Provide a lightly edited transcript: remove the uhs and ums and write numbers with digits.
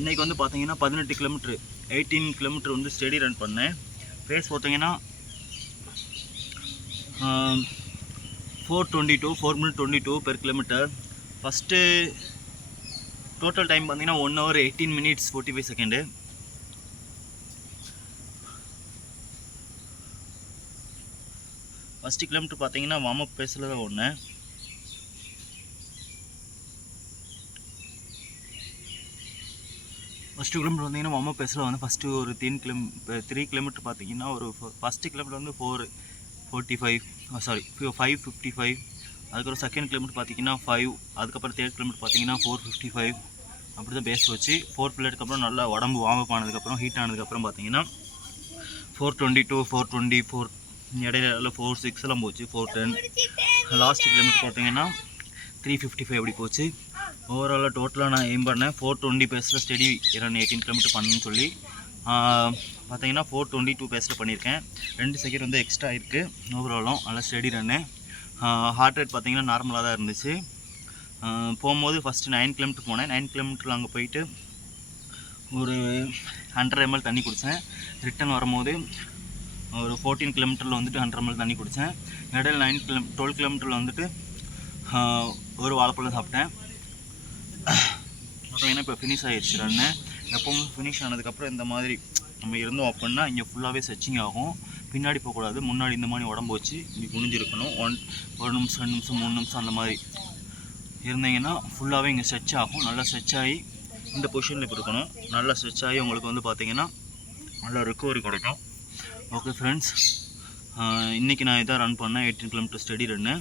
இன்றைக்கி வந்து பார்த்தீங்கன்னா 18 கிலோமீட்ரு 18 கிலோமீட்ரு வந்து ஸ்டெடி ரன் பண்ணேன். பேஸ் பார்த்தீங்கன்னா 4 minute 22 per kilometre. First total time பார்த்தீங்கன்னா 1 hour 18 minutes 45 second. First kilometre பார்த்தீங்கன்னா வார்ம் அப் பேஸில் தான் ஓடினேன். ஃபஸ்ட்டு கிலோமீட்டர் பார்த்தீங்கன்னா வார்ம் அப் பேஸில் வந்து ஃபஸ்ட்டு ஒரு 3 கிலோமீட்டர் பார்த்தீங்கன்னா ஒரு ஃபஸ்ட்டு கிலோமீட்டர் வந்து 5:55. அதுக்கப்புறம் செகண்ட் கிலோமீட்டர் பார்த்தீங்கன்னா 5. அதுக்கப்புறம் தேர்ட் கிலோமீட்டர் பார்த்தீங்கன்னா 4:55. அப்படி தான் பேஸ் வச்சு 4 பிளேட்டுக்கு அப்புறம் நல்லா உடம்பு வார்ம் அப் ஆனதுக்கப்புறம் ஹீட் ஆனதுக்கப்புறம் பார்த்தீங்கன்னா 4:22 4:24 இடையில 4:06 எல்லாம் போச்சு. 4:10 லாஸ்ட் கிலோமீட்டர் பார்த்தீங்கன்னா 3:55 அப்படி போச்சு. ஓவராலாக டோட்டலாக நான் எய்ம் பண்ணேன் 4:20 பேஸில் ஸ்டெடி ரன் 18 கிலோமீட்டர் பண்ணணும்னு சொல்லி. பார்த்தீங்கன்னா 4:22 பேஸில் பண்ணியிருக்கேன். 2 செகண்ட் வந்து எக்ஸ்ட்ரா இருக்குது. ஓவராலும் நல்லா ஸ்டெடி ரன்னு. ஹார்ட் ரேட் பார்த்தீங்கன்னா நார்மலாக தான் இருந்துச்சு. போகும்போது ஃபஸ்ட்டு 9 கிலோமீட்டர் போனேன். 9 கிலோமீட்டரில் அங்கே போயிட்டு ஒரு 100 ml தண்ணி குடித்தேன். ரிட்டன் வரும்போது ஒரு 14 கிலோமீட்டரில் வந்துட்டு 100 ml தண்ணி குடித்தேன். இடையில 12 கிலோமீட்டரில் வந்துட்டு ஒரு வாழைப்பழம் சாப்பிட்டேன். பார்த்தீங்கன்னா இப்போ ஃபினிஷ் ஆகிடுச்சு ரன்னு. எப்போவும் ஃபினிஷ் ஆனதுக்கப்புறம் இந்த மாதிரி நம்ம இருந்தோம் அப்படின்னா இங்கே ஃபுல்லாகவே ஸ்ட்ரெச்சிங் ஆகும். பின்னாடி போகக்கூடாது, முன்னாடி இந்த மாதிரி உடம்பு வச்சு இப்படி குனிஞ்சிருக்கணும். 1 நிமிஷம் 2 நிமிஷம் 3 நிமிஷம் அந்த மாதிரி இருந்தீங்கன்னா ஃபுல்லாகவே இங்கே ஸ்ட்ரெச் ஆகும். நல்லா ஸ்ட்ரெச் ஆகி இந்த பொசிஷனில் இப்போ இருக்கணும். நல்லா ஸ்ட்ரெச் ஆகி உங்களுக்கு வந்து பார்த்திங்கன்னா நல்லா ரெக்கவரி கிடைக்கும். ஓகே ஃப்ரெண்ட்ஸ், இன்றைக்கி நான் இதான் ரன் பண்ணேன் 18 கிலோமீட்டர் ஸ்டெடி ரன்னு.